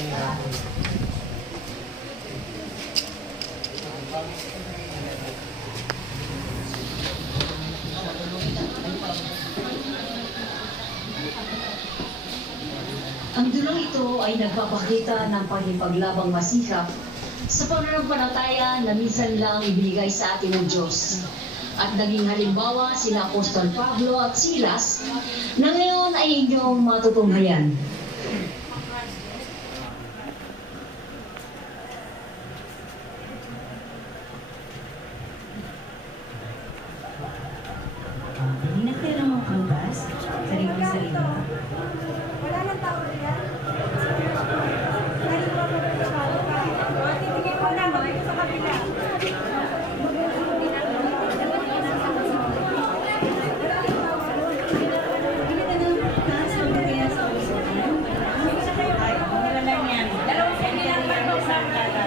Ang dulong ito ay nagpapakita ng pakipaglabang masikap sa pananampalataya na minsan lang ibinigay sa atin ng Diyos. At naging halimbawa sina Apostol Pablo at Silas na ngayon ay inyong matutunghayan. Hindi na kayo mga prutas, sarili-sarili. Wala nang tao yan. Dahil po ako ng tao pa. Titigil ko na, ito sa kabila. Hindi ka ng prutas, magkaya sa ulisan. Ay, wala lang yan. Dalawang pwede lang pa sa kata.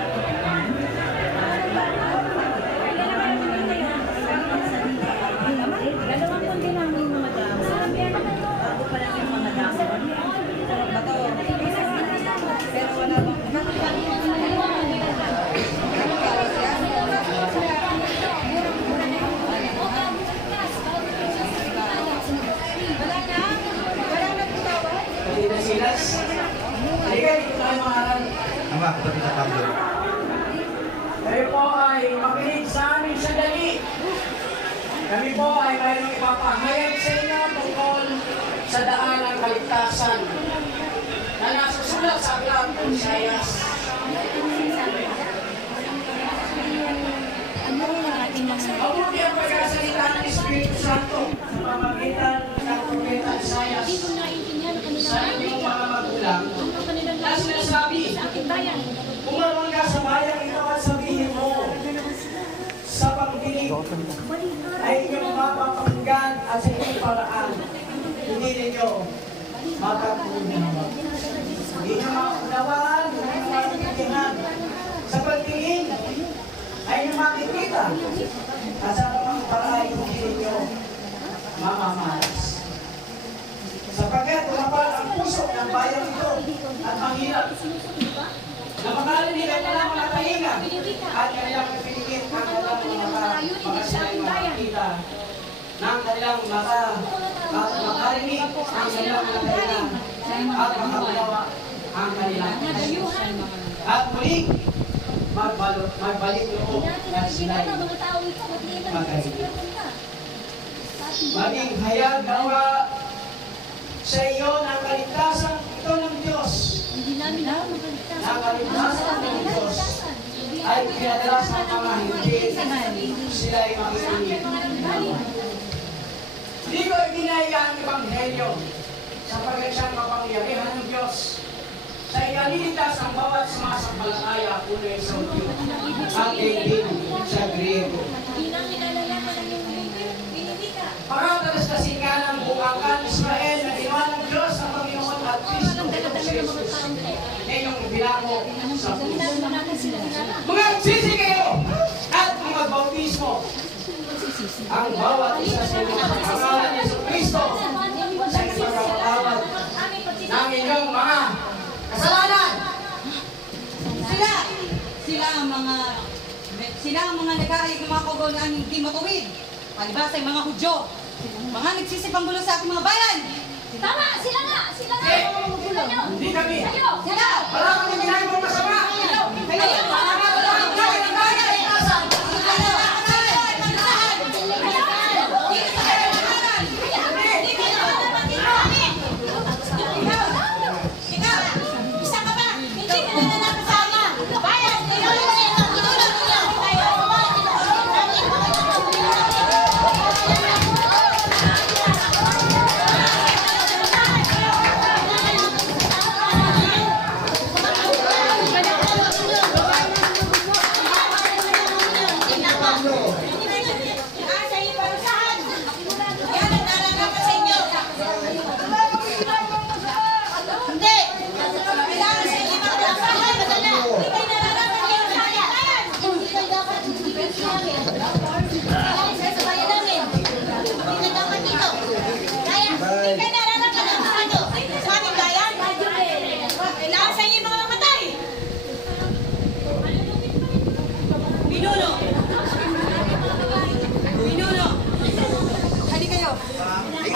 Dalawang kundi lang yung mga damo. Bago pa lang yung mga damo. Bato. Pero wala bang Kapatid na Silas. Halika, dito tayo maharal. Ama, kapatid na Pablo. Kayo po ay makinig sa amin sandali. Kami po ay mayroong ipapahayag sa inyo tungkol sa daan ng kaligtasan na nasusulat sa aklat ng Isaias. Mabuti ang pagkasalita ng Espiritu Santo sa pamamagitan ng propeta Isaias sa inyong mga magulang na sinasabi, umarang ka sa bayang ito at sabihin mo sa pagdinig ay inyong mapapakinggan at sa inyong paraan hindi ninyo mapapaunawa. Hindi nyo maunawaan, hindi nyo mapapakinggan. Sa pagtingin ay inyong makikita at sa mga paraan hindi ninyo mamamalas. Sapagkat kumapal ang puso ng bayang ito at mahirap na makarinig ang walang mga tahinga at kanilang pinigit ang walang mga sila'y makakita ng kanilang makarinig ang kanilang mga tahinga at makakulawa ang kanilang at muling magbalik loob at sila'y magaling. Maging hayag gawa sa iyo ng kaligtasan ito ng Diyos. Ang kaligtasan ng Diyos ay pinadala sa mga hindi sila ay makikinig. Hindi ko iginaya ang Ebanghelyo sapagkat siyang mapangyarihan ng Diyos sa ikaliligtas ang bawat sumasampalataya kuno sa Diyos at din sa Griego. Pagkatalastasing ka ng buwangan Israel na ginawa ng Diyos ang Panginoon at Kristo sa Jesus. Inyong bilango sa puso. Mga nagsisi kayo at mga bautismo. Ang bawat isa sa inyo sa pangalan ni Kristo sa ipagpapatawad ng inyong mga kasalanan. Sila ang mga nag-aalig ng mga kogol na hindi matuwid. Palibasa yung mga Hudyo, mga nagsisipanggulo sa aking mga bayan. Tama! Sila nga! Sila nga! Hindi kami. Kayo! Sila! Wala kami ginagawa masama.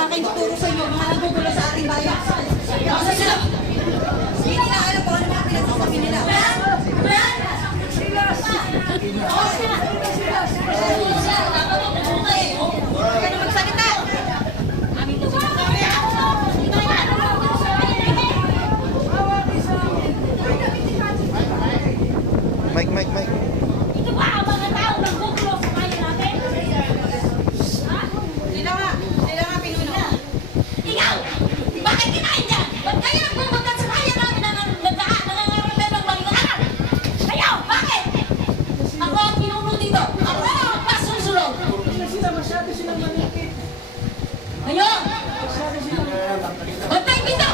aking tuturo sa inyo, mga nagugulo sa ating bayan. Kasi sila, hindi na alam kung ano mga pinagsasabi nila. Huwag ka na magsalita. Mike. Ito ba ang mga tao ng gugulo sa kanya natin? Ha? Sila nga pinuno. Ikaw! Bakit kinain niya? Ba't kayo nagbubugat sa kanya namin na nangangaroon ng malingaran? Kayo! Bakit? Ako ang pinuno dito. Ako ang pasusunod. Kayo! Bantay dito!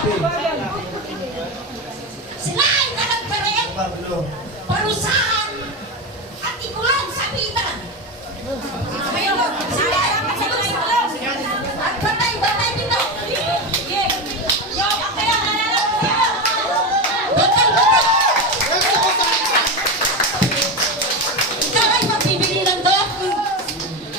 Sila ay nakagparin, Pablo. parusahan, at ikulong sa pitan. Kayo! Sila ay nakagparin. At bantay dito! Yo! Kaya hanap ko! Bantay! Ikaw ay mapibilinan ko?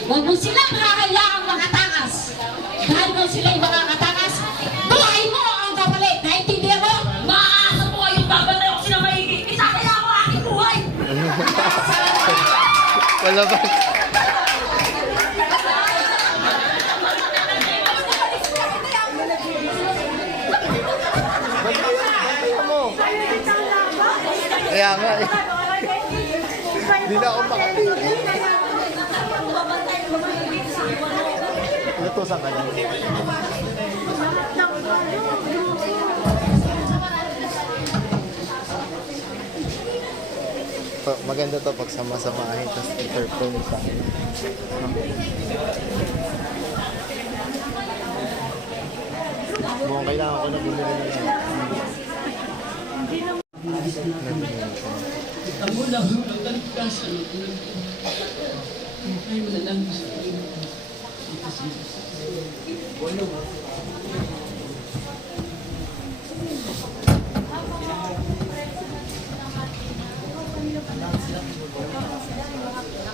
Huwag mo silang hahayaang makatakas. Dahil kung sila'y makakatakas, buhay mo ang kapalit. Naintindihan mo? Maasa mo yung babantay ako sila maigi. Isasaya ako ang aking buhay. Wala ba? Kaya nga eh. Hindi na ako makatigil. Lutusan ka lang. Maganda to pag sama-samahin tapos interpone sa mukhang kailangan ko na bumili na yan. Ang ulang nagtagkas ay malalang sa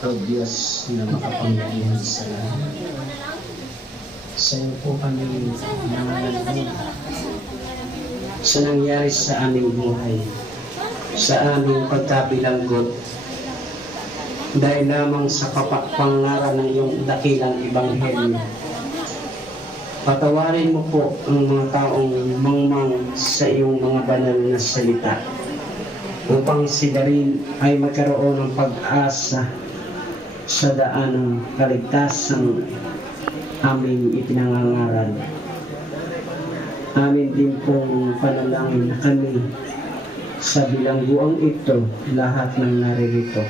O Diyos na makapangyarihan sa lahat. Sa iyo po kami nangangalangin sa nangyari sa aming buhay, sa aming pagkabilanggot, dahil lamang sa kapakpangaran ng iyong dakilang ebanghelyo. Patawarin mo po ang mga taong mangmang sa iyong mga banal na salita, upang sila rin ay magkaroon ng pag-asa sa daan ng kaligtasan aming ipinangangaral. Amin din pong panalangin na kami sa bilangguang ito, lahat ng naririto.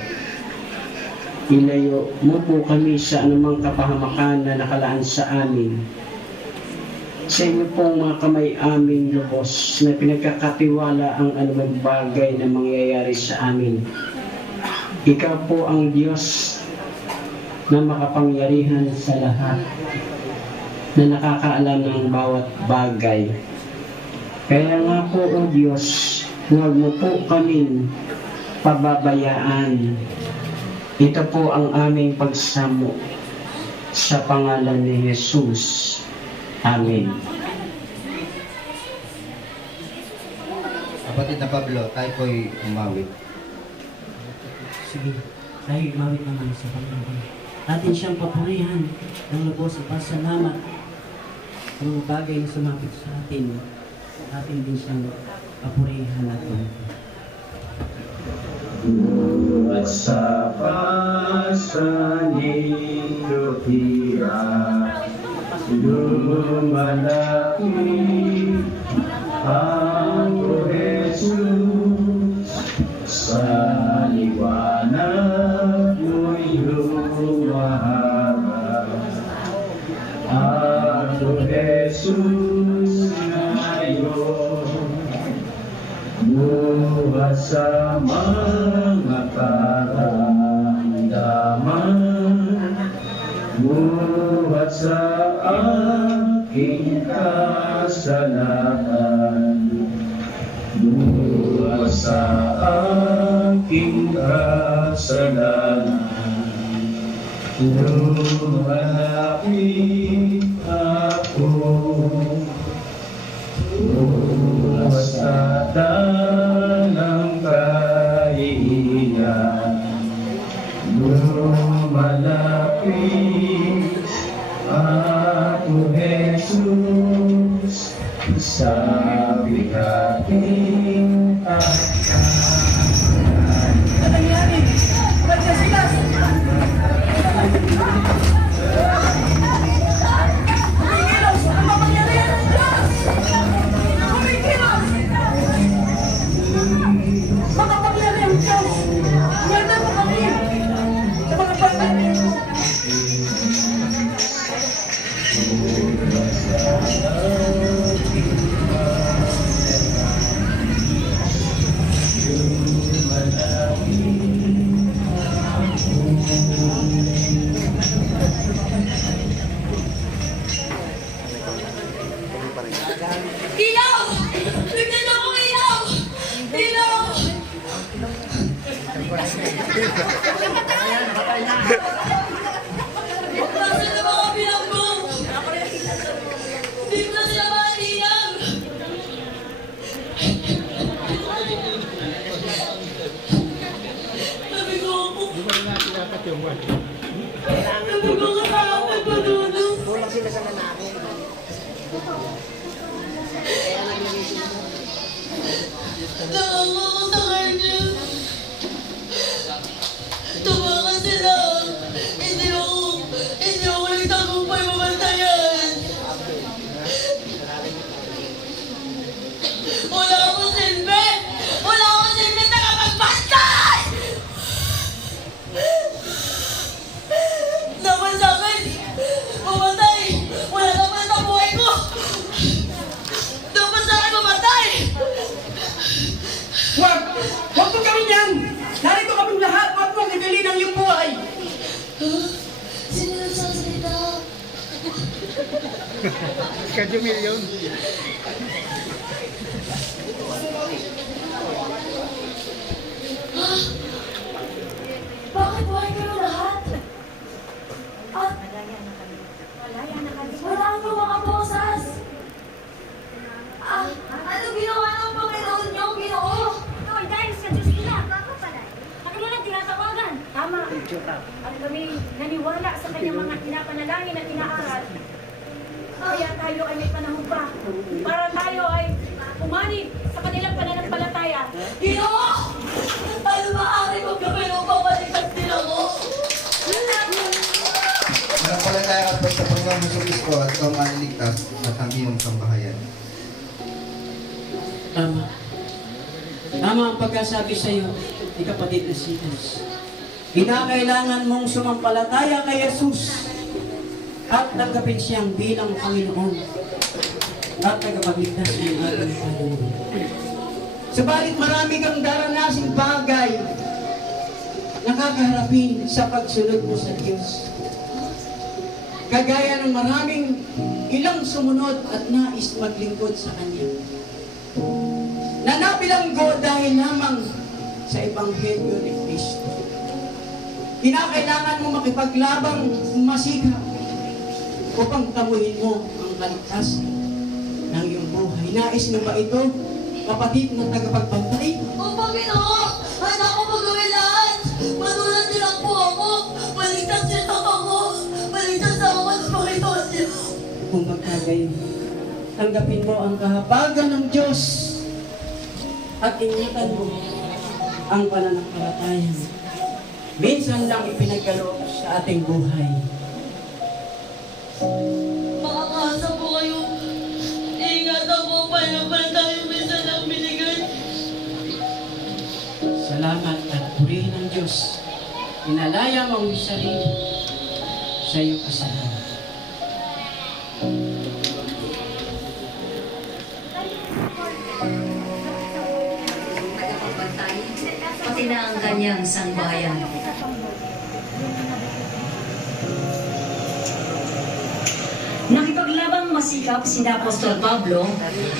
Ilayo mo po kami sa anumang kapahamakan na nakalaan sa amin. Sa inyo pong mga kamay aming lubos na pinagkakatiwala ang anumang bagay na mangyayari sa amin. Ikaw po ang Diyos na makapangyarihan sa lahat, na nakakaalam ng bawat bagay. Kaya nga po, O Diyos, huwag mo po kaming pababayaan. Ito po ang aming pagsamo sa pangalan ni Jesus. Amen. Kapatid na Pablo, tayo po'y umawit. Sige, tayo umawit naman sa Panginoon. Atin siyang papurihan ng lubos at pasalamat sa mga bagay na sumapit sa atin. Atin din siyang papurihan natin. At sa pasanin lutira, lumalaki ang Jesus sa liwanag mo'y lumaharap. Ako Jesus ngayon, buhat sa mga karamdaman, buhat sa aking kasalanan, buhat sa aking kasalanan. Lumalapit ako ko, Jesus, sa bigating Ilaw! Bigyan ako ilaw! Ilaw! Kasi na mga bilanggo! Di ko na sila maninang! Sabi ko ako. Sabi ko kakapag panuno. Nakawa ko sa kanya. Tumakas sila. Hindi ako nagtagumpay mamantayan. Wala akong silbi! Wala akong silbi na kapagpastas! Naman sa akin, mamatay! Wala naman sa buhay ko! Dapat sa akin mamatay! Huwag! Huwag mo gawin yan! Narito kaming lahat! Huwag mong ibilin ang iyong buhay! Sino nagsasalita? Kajumilyon. Bakit buhay kayo lahat? At wala ang mga bosas! Ano ginawa ng Panginoon niyo, Ginoo? Ito, dahil sa Diyos nila. Ako na lang tinatawagan. Tama. At kami naniwala sa kanyang mga pinapanalangin at inaaral. Kaya tayo ay may panahon pa. Para tayo ay umanib sa kanilang pananampalataya. Ginoo! Ano maaari kong gawin upang maligtas din ako? Manampalataya ka po sa programa sa Kristo at ikaw maliligtas at ang iyong sambahayan. Tama. Tama ang pagkasabi sa iyo, ni kapatid na Silas. Kinakailangan mong sumampalataya kay Jesus at tanggapin siyang bilang Panginoon at tagapagligtas ng ating kaluluwa. Subalit marami kang daranasing bagay na kakaharapin sa pagsunod mo sa Diyos. Kagaya ng maraming ilang sumunod at nais maglingkod sa Kanya. Na nabilanggo dahil lamang sa Ebanghelyo ni Kristo. Kinakailangan mo makipaglabang masikap upang tamuhin mo ang kaligtasan ng iyong buhay. Nais mo ba ito, kapatid na tagapagbantay? Opo, Ginoo! Handa ko magawin lahat! Matulad din lang po ako! Maligtas din ako! Maligtas ako ng Panginoon niyo! Kung magkagayon, tanggapin mo ang kahabagan ng Diyos at ingatan mo ang pananampalataya mo. Minsan lang ipinagkaloob sa ating buhay. Makakasa po kayo. Ingatan po pa yung tayo minsan ang binigay. Salamat at purihin ng Diyos. Inalaya mo ang sarili sa iyong kasalanan. Tagapagbantay, pati na ang kanyang sangbayan. Nakipaglabang masikap sina Apostol Pablo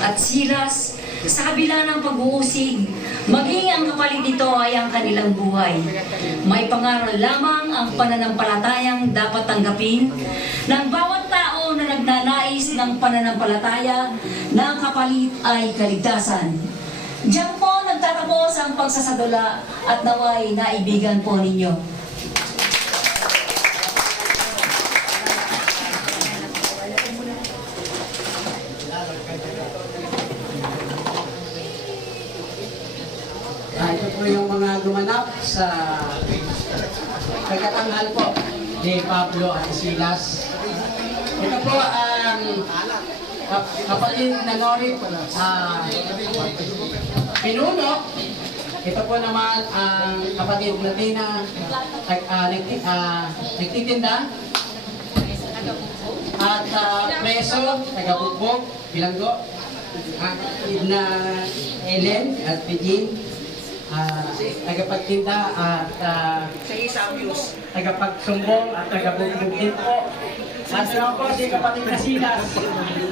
at Silas sa kabila ng pag-uusig, maging ang kapalit nito ay ang kanilang buhay. May pangaral lamang ang pananampalatayang dapat tanggapin ng bawat tao na nagnanais ng pananampalataya na ang kapalit ay kaligtasan. Diyan po nagtatapos ang pagsasadula at naway naibigan po ninyo. sa pagkatanghal po ni Pablo at Silas. Ito po ang kapatid na Nori Pinuno. Ito po naman ang kapatid na Tina nagtitinda at preso, taga-bugbog, bilanggo, ang kapatid na Ellen at Pidin, tagapagtinda at tagapagsumbong at tagabugbog din po. At naman po si kapatid na Silas,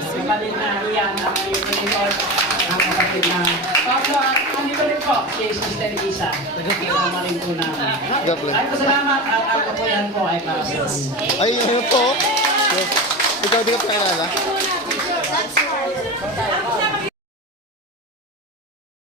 kapatid na Ian, ang Panginoon, ang kapatid na Pablo, at andito rin po si Sister Isa. Kasama rin po namin. Ay po salamat at ang kapuyan po ay para sa kanya. Ay, yun po. Ikaw di ka pakilala?